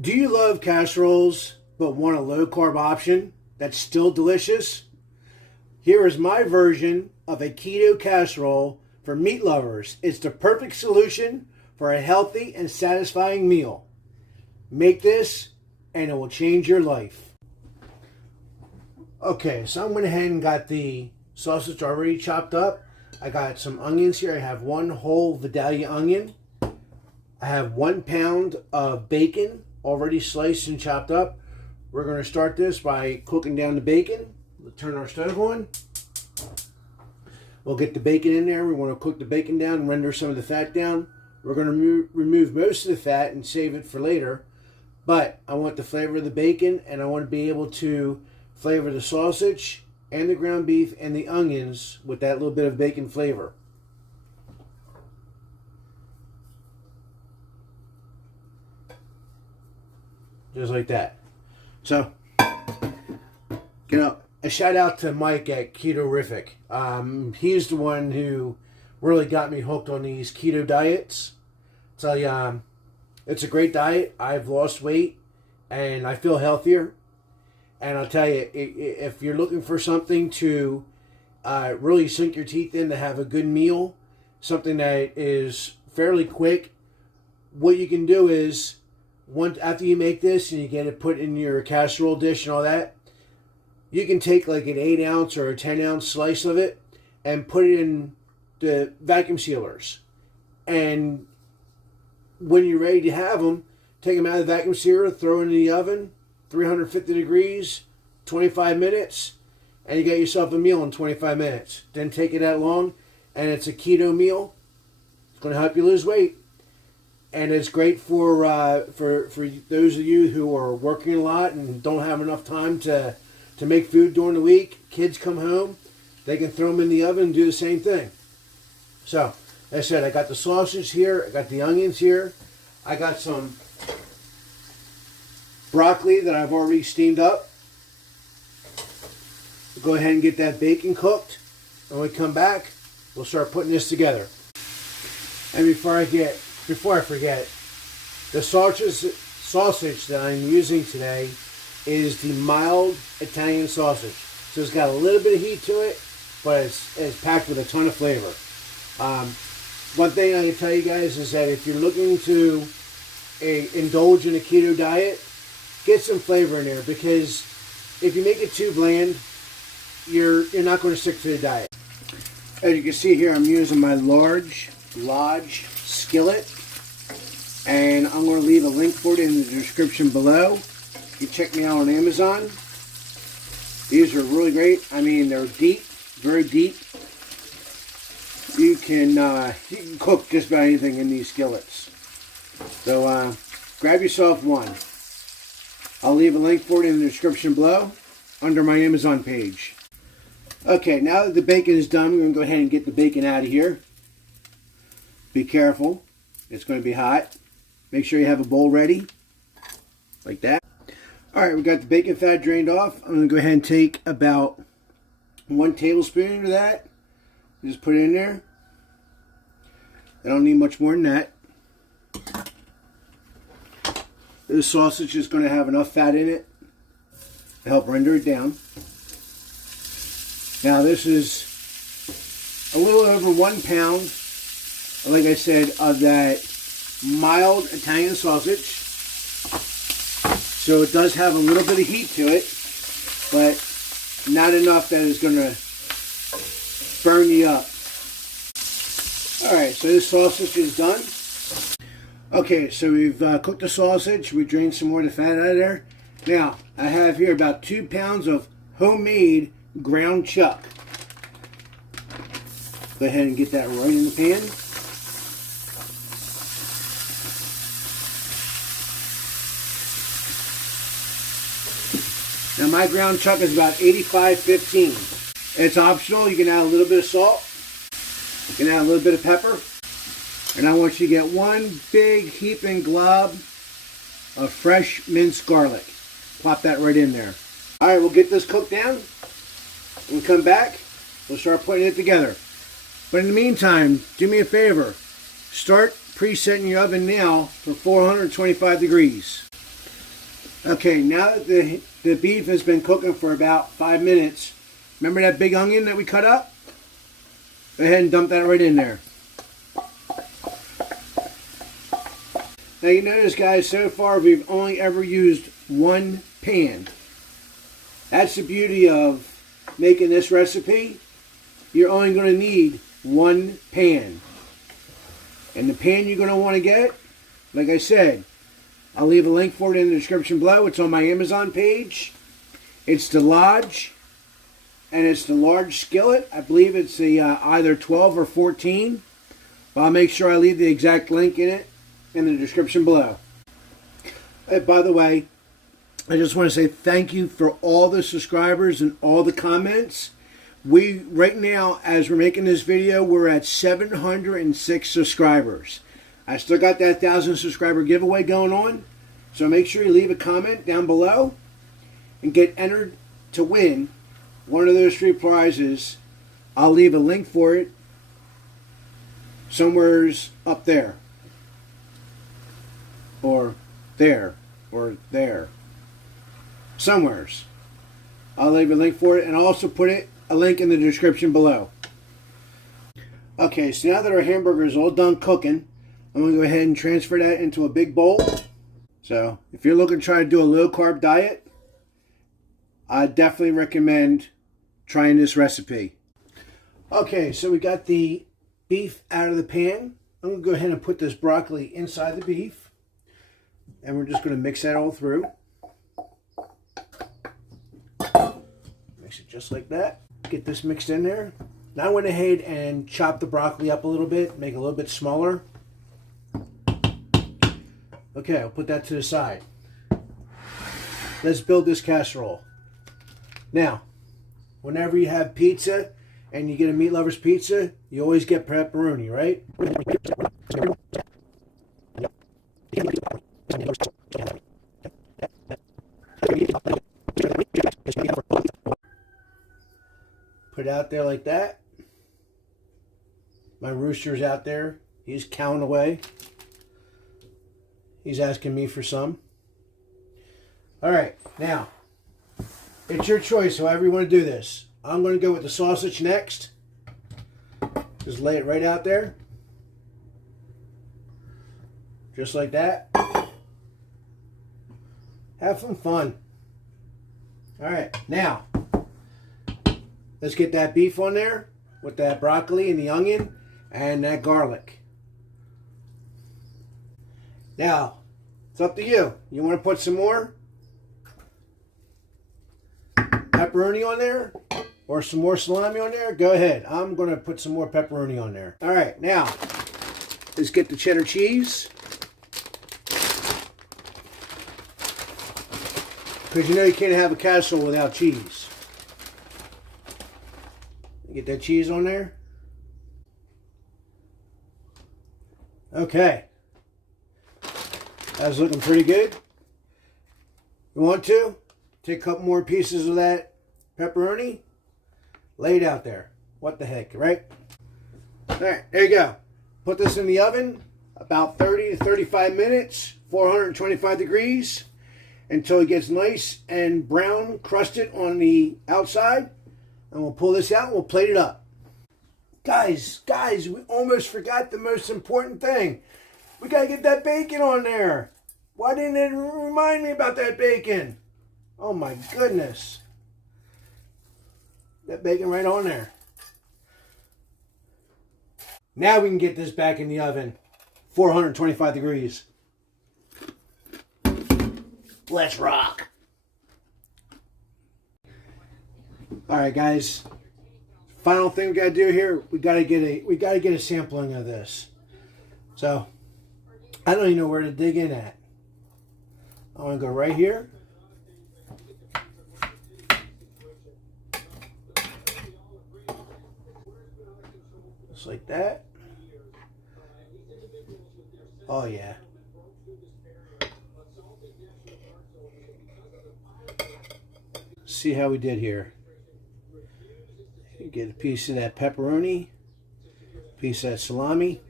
Do you love casseroles but want a low carb option that's still delicious? Here is my version of a keto casserole for meat lovers. It's the perfect solution for a healthy and satisfying meal. Make this and it will change your life. Okay, so I went ahead and got the sausage already chopped up. I got some onions here. I have one whole Vidalia onion. I have 1 pound of bacon already sliced and chopped up. We're going to start this by cooking down the bacon. We'll turn our stove on. We'll get the bacon in there. We want to cook the bacon down and render some of the fat down. We're going to remove most of the fat and save it for later. But I want the flavor of the bacon, and I want to be able to flavor the sausage and the ground beef and the onions with that little bit of bacon flavor. Just like that. So, a shout out to Mike at Keto-rific. He's the one who really got me hooked on these keto diets. Tell you, it's a great diet. I've lost weight and I feel healthier. And I'll tell you, if you're looking for something to really sink your teeth in to have a good meal, something that is fairly quick, what you can do is, after you make this and you get it put in your casserole dish and all that, you can take like an 8 ounce or a 10 ounce slice of it and put it in the vacuum sealers. And when you're ready to have them, take them out of the vacuum sealer, throw it in the oven, 350 degrees, 25 minutes, and you get yourself a meal in 25 minutes. Didn't take it that long, and it's a keto meal. It's going to help you lose weight. And it's great for those of you who are working a lot and don't have enough time to make food during the week. Kids come home, they can throw them in the oven and do the same thing. So, as I said, I got the sausage here, I got the onions here, I got some broccoli that I've already steamed up. We'll go ahead and get that bacon cooked. When we come back, we'll start putting this together. And before I forget, the sausage that I'm using today is the mild Italian sausage. So it's got a little bit of heat to it, but it's packed with a ton of flavor. One thing I can tell you guys is that if you're looking to indulge in a keto diet, get some flavor in there, because if you make it too bland, you're not going to stick to the diet. As you can see here, I'm using my large Lodge skillet, and I'm going to leave a link for it in the description below. You can check me out on Amazon. These are really great. I mean, they're deep, very deep. You can cook just about anything in these skillets. So grab yourself one. I'll leave a link for it in the description below under my Amazon page. Okay, now that the bacon is done, we're going to go ahead and get the bacon out of here. Be careful. It's going to be hot. Make sure you have a bowl ready. Like that. Alright, we got the bacon fat drained off. I'm going to go ahead and take about 1 tablespoon of that. Just put it in there. I don't need much more than that. This sausage is going to have enough fat in it to help render it down. Now this is a little over 1 pound, like I said, of that mild Italian sausage. So it does have a little bit of heat to it, but not enough that it's going to burn you up. Alright, so this sausage is done. Okay, so we've cooked the sausage. We drained some more of the fat out of there. Now, I have here about 2 pounds of homemade ground chuck. Go ahead and get that right in the pan. Now my ground chuck is about 85-15. It's optional. You can add a little bit of salt. You can add a little bit of pepper. And I want you to get one big heaping glob of fresh minced garlic. Plop that right in there. Alright, we'll get this cooked down. When we come back, we'll start putting it together. But in the meantime, do me a favor. Start presetting your oven now for 425 degrees. Okay, now that the beef has been cooking for about 5 minutes, remember that big onion that we cut up? Go ahead and dump that right in there. Now you notice, guys, so far we've only ever used one pan. That's the beauty of making this recipe. You're only going to need one pan. And the pan you're going to want to get, like I said, I'll leave a link for it in the description below. It's on my Amazon page. It's the Lodge, and it's the large skillet. I believe it's the either 12 or 14. But I'll make sure I leave the exact link in it in the description below. Hey, by the way, I just want to say thank you for all the subscribers and all the comments. Right now, as we're making this video, we're at 706 subscribers. I still got that 1,000 subscriber giveaway going on. So make sure you leave a comment down below and get entered to win one of those 3 prizes. I'll leave a link for it somewhere's up there. Or there. Or there. Somewheres. I'll leave a link for it, and I'll also put a link in the description below. Okay, so now that our hamburger is all done cooking, I'm going to go ahead and transfer that into a big bowl. So, if you're looking to try to do a low-carb diet, I definitely recommend trying this recipe. Okay, so we got the beef out of the pan. I'm going to go ahead and put this broccoli inside the beef. And we're just going to mix that all through. Mix it just like that. Get this mixed in there. Now I went ahead and chopped the broccoli up a little bit, make it a little bit smaller. Okay, I'll put that to the side. Let's build this casserole. Now, whenever you have pizza and you get a Meat Lovers pizza, you always get pepperoni, right? Put it out there like that. My rooster's out there. He's counting away. He's asking me for some. Alright, now, it's your choice however you want to do this. I'm going to go with the sausage next. Just lay it right out there. Just like that. Have some fun. Alright, now, let's get that beef on there with that broccoli and the onion and that garlic. Now, it's up to you. You want to put some more pepperoni on there or some more salami on there? Go ahead. I'm going to put some more pepperoni on there. All right, now, let's get the cheddar cheese. Because you know you can't have a casserole without cheese. Get that cheese on there. Okay. That's looking pretty good. You want to? Take a couple more pieces of that pepperoni. Lay it out there. What the heck, right? Alright, there you go. Put this in the oven about 30 to 35 minutes, 425 degrees, until it gets nice and brown, crusted on the outside. And we'll pull this out and we'll plate it up. Guys, we almost forgot the most important thing. We got to get that bacon on there. Why didn't it remind me about that bacon? Oh my goodness. That bacon right on there. Now we can get this back in the oven. 425 degrees. Let's rock. Alright guys. Final thing we gotta do here, we gotta get a sampling of this. So I don't even know where to dig in at. I'm going to go right here. Just like that. Oh yeah. See how we did here. You get a piece of that pepperoni, piece of that salami.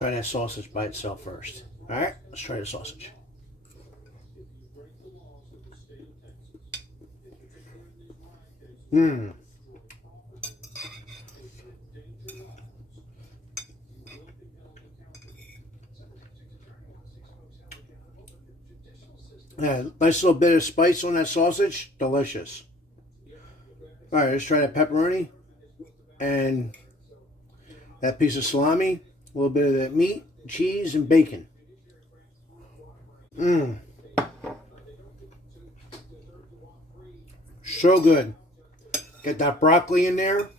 Try that sausage by itself first. All right, let's try the sausage. Mmm. Yeah, nice little bit of spice on that sausage. Delicious. All right, let's try that pepperoni and that piece of salami. A little bit of that meat, cheese, and bacon. Mmm. So good. Get that broccoli in there.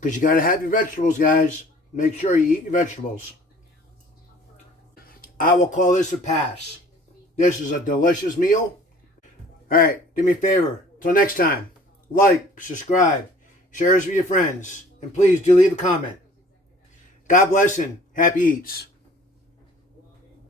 Because you got to have your vegetables, guys. Make sure you eat your vegetables. I will call this a pass. This is a delicious meal. All right, do me a favor. Till next time, like, subscribe, share this with your friends, and please do leave a comment. God bless and happy eats.